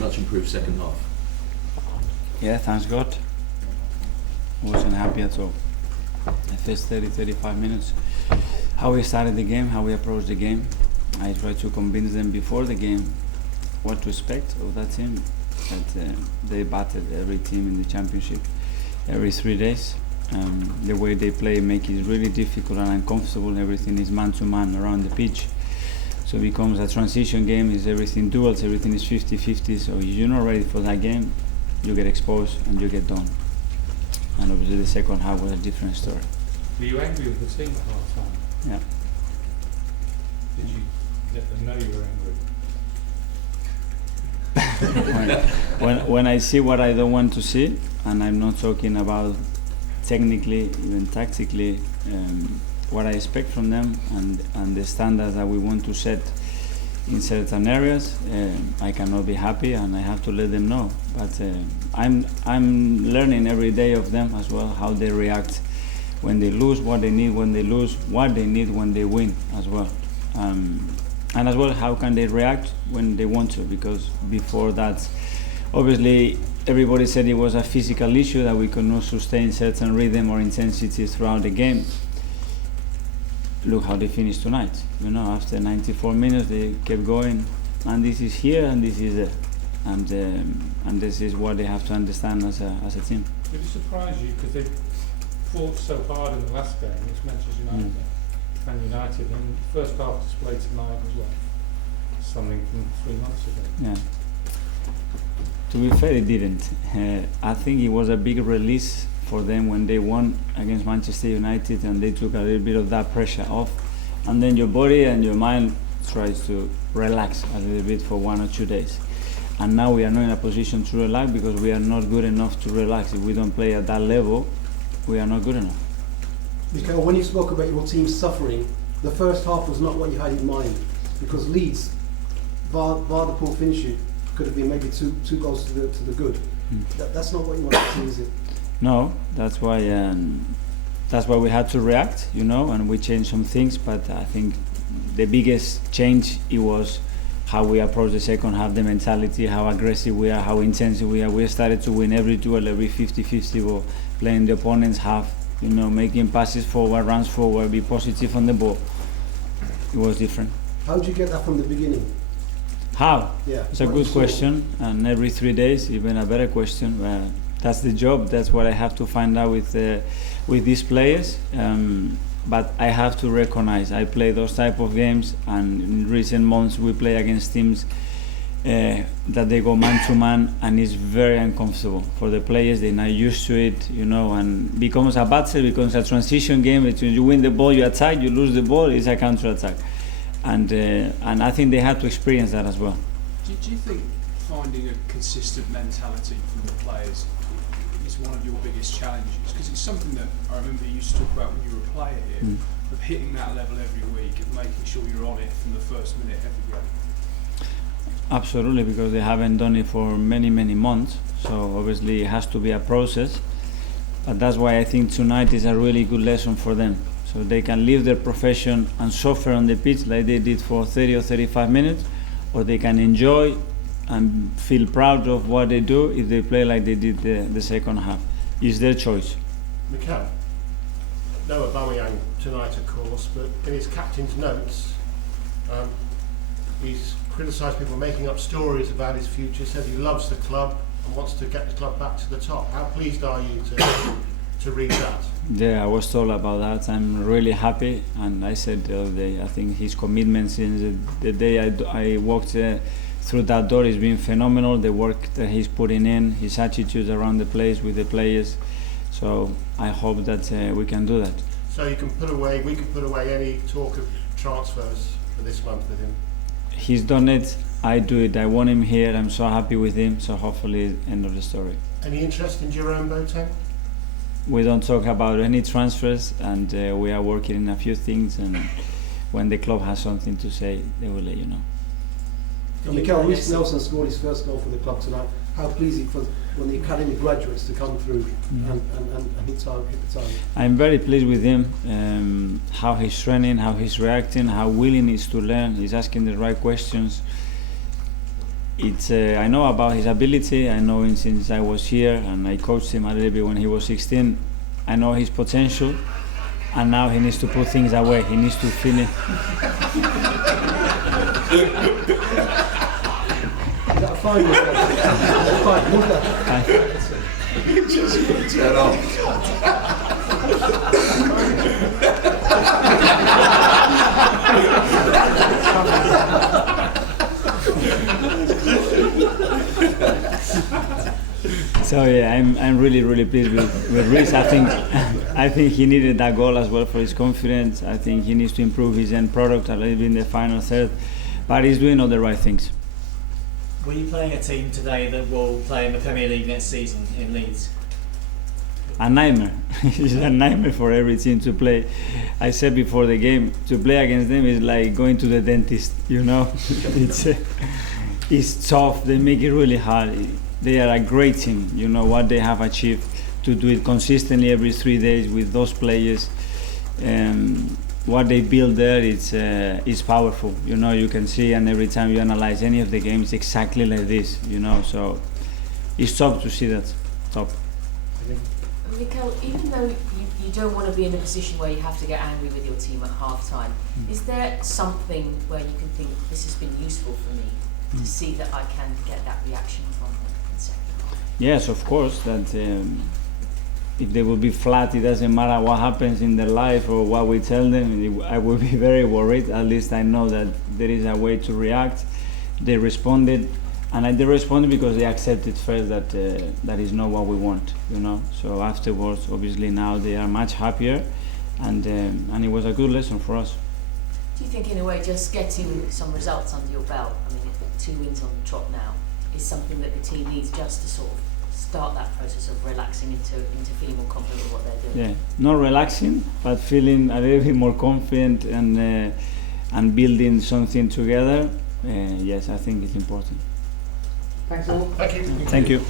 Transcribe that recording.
much improved second half. Yeah, thanks God. I wasn't happy at all. The first 30-35 minutes, how we started the game, how we approached the game. I tried to convince them before the game what to expect of that team. That they battered every team in the championship every 3 days. The way they play make it really difficult and uncomfortable. Everything is man-to-man around the pitch. So it becomes a transition game, is everything duels, everything is 50-50. So if you're not ready for that game, you get exposed and you get done. And obviously the second half was a different story. Were you angry with the team at half time? Yeah. Did you let them know you were angry? when I see what I don't want to see, and I'm not talking about technically, even tactically, what I expect from them and the standards that we want to set in certain areas, I cannot be happy and I have to let them know. But I'm learning every day of them as well, how they react when they lose, what they need when they lose, what they need when they win as well. And as well, how can they react when they want to, because before that, obviously, everybody said it was a physical issue, that we could not sustain certain rhythm or intensity throughout the game. Look how they finished tonight. You know, after 94 minutes, they kept going, and this is here and this is there. And this is what they have to understand as a team. Did it surprise you, because they fought so hard in the last game, it's Manchester United, Man United, and the first half display tonight as well, something from 3 months ago. Yeah. To be fair, it didn't. I think it was a big release for them when they won against Manchester United, and they took a little bit of that pressure off. And then your body and your mind tries to relax a little bit for 1 or 2 days. And now we are not in a position to relax because we are not good enough to relax. If we don't play at that level, we are not good enough. Mikel, when you spoke about your team suffering, the first half was not what you had in mind, because Leeds, bar the poor finish, could have been maybe two goals to the good. That's not what you want to see, is it? No, that's why we had to react, you know, and we changed some things. But I think the biggest change, it was how we approach the second half, the mentality, how aggressive we are, how intense we are. We started to win every duel, every 50-50 ball, playing the opponent's half, you know, making passes forward, runs forward, be positive on the ball. It was different. How did you get that from the beginning? How? Yeah. It's a good question, and every 3 days, even a better question. That's the job. That's what I have to find out with these players. But I have to recognize I play those type of games, and in recent months we play against teams that they go man to man, and it's very uncomfortable for the players. They're not used to it, you know, and becomes a battle, becomes a transition game between you win the ball, you attack, you lose the ball, it's a counter attack, and I think they had to experience that as well. Do you think finding a consistent mentality from the players is one of your biggest challenges? Because it's something that I remember you used to talk about when you were a player here, of hitting that level every week, of making sure you're on it from the first minute every game. Absolutely, because they haven't done it for many months, so obviously it has to be a process. But that's why I think tonight is a really good lesson for them, so they can leave their profession and suffer on the pitch like they did for 30 or 35 minutes, or they can enjoy and feel proud of what they do if they play like they did the second half. It's their choice. Mikel, no Aubameyang tonight, of course, but in his captain's notes, he's criticised people making up stories about his future, says he loves the club and wants to get the club back to the top. How pleased are you to read that? Yeah, I was told about that. I'm really happy, and I said the other day, I think his commitment since the day I walked through that door has been phenomenal. The work that he's putting in, his attitude around the place with the players. So I hope that we can do that. So we can put away any talk of transfers for this month with him. He's done it. I do it. I want him here. I'm so happy with him. So hopefully, end of the story. Any interest in Jerome Boateng? We don't talk about any transfers, and we are working in a few things. And when the club has something to say, they will let you know. Mikel, Reece Nelson scored his first goal for the club tonight. How pleasing for when the academy graduates to come through and hit the target. I'm very pleased with him, how he's training, how he's reacting, how willing he is to learn. He's asking the right questions. I know about his ability. I know him since I was here, and I coached him a little bit when he was 16. I know his potential, and now he needs to put things away. He needs to finish. Is that a fine? Turn off. So yeah, I'm really pleased with Reece. I think he needed that goal as well for his confidence. I think he needs to improve his end product a little bit in the final third, but he's doing all the right things. Were you playing a team today that will play in the Premier League next season in Leeds? A nightmare. It's a nightmare for every team to play. I said before the game, to play against them is like going to the dentist, you know. It's tough. They make it really hard. They are a great team. You know what they have achieved to do it consistently every 3 days with those players. What they build there is powerful. You know, you can see, and every time you analyze any of the games, exactly like this. You know, so it's tough to see that. Top. Mikel, even though you don't want to be in a position where you have to get angry with your team at half time, is there something where you can think this has been useful for me to see that I can get that reaction from them in second half? Yes, of course. That if they will be flat, it doesn't matter what happens in their life or what we tell them. I will be very worried. At least I know that there is a way to react. They responded. And they responded because they accepted first that that is not what we want, you know. So afterwards, obviously now they are much happier, and it was a good lesson for us. Do you think, in a way, just getting some results under your belt, I mean, 2 wins on the trot now, is something that the team needs just to sort of start that process of relaxing into feeling more confident with what they're doing? Yeah, not relaxing, but feeling a little bit more confident and building something together. Yes, I think it's important. Thanks all. Thank you. Thank you.